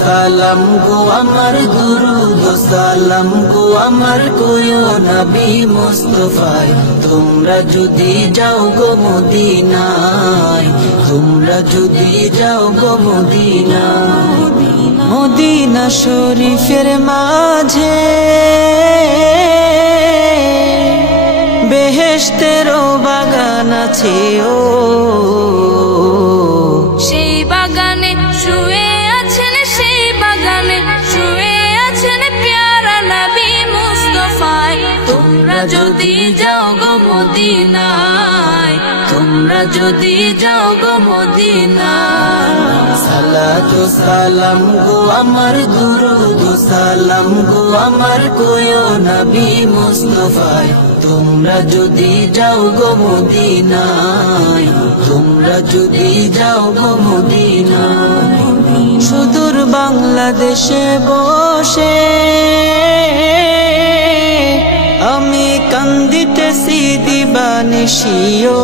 সালাম গো আমার দুরুদ, সালাম গো আমার কোয়ো নবী মুস্তফায়। তোমরা যদি যাও গো মদিনায়, তোমরা যদি যাও গো মদিনায়। মদিনা শরীফের মাঝে বেহেশতেরও বাগান আছে ও। যদি যাও গো মদিনায়, তোমরা যদি যাও গো মদিনায়। সালাতু সালাম গো আমার দুরুদ সালাম গো আমার কোয়ো নবী মুস্তফায়। তোমরা যদি যাও গো মদিনায়, তোমরা যদি যাও গো মদিনায়। সুদূর বাংলাদেশে বসে কান্দিতেছি দিবানিশিও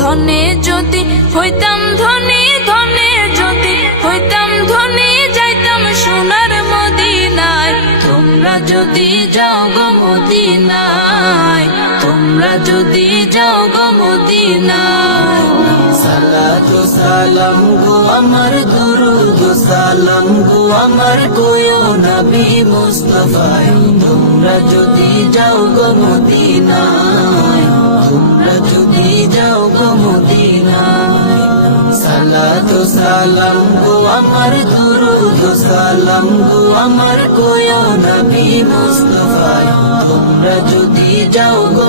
ধনে যদি হইতাম ধনী, ধনে যদি হইতাম ধনী, যাইতাম সোনার মদিনায়। তোমরা যদি যাও গো মদিনায়, তোমরা যদি যাও গো মদিনায়। সালাতু সালাম গো আমার দুরুদ, সালাম গো আমার কোয়ো নবী মুস্তফায়। তোমরা যদি যাও গো মদিনায়, তোমরা যাও গো মদিনায়। সালাতু সালাম গো আমার আমার কোয়ো নবী মুস্তফায়। তোমরা যদি যাও গো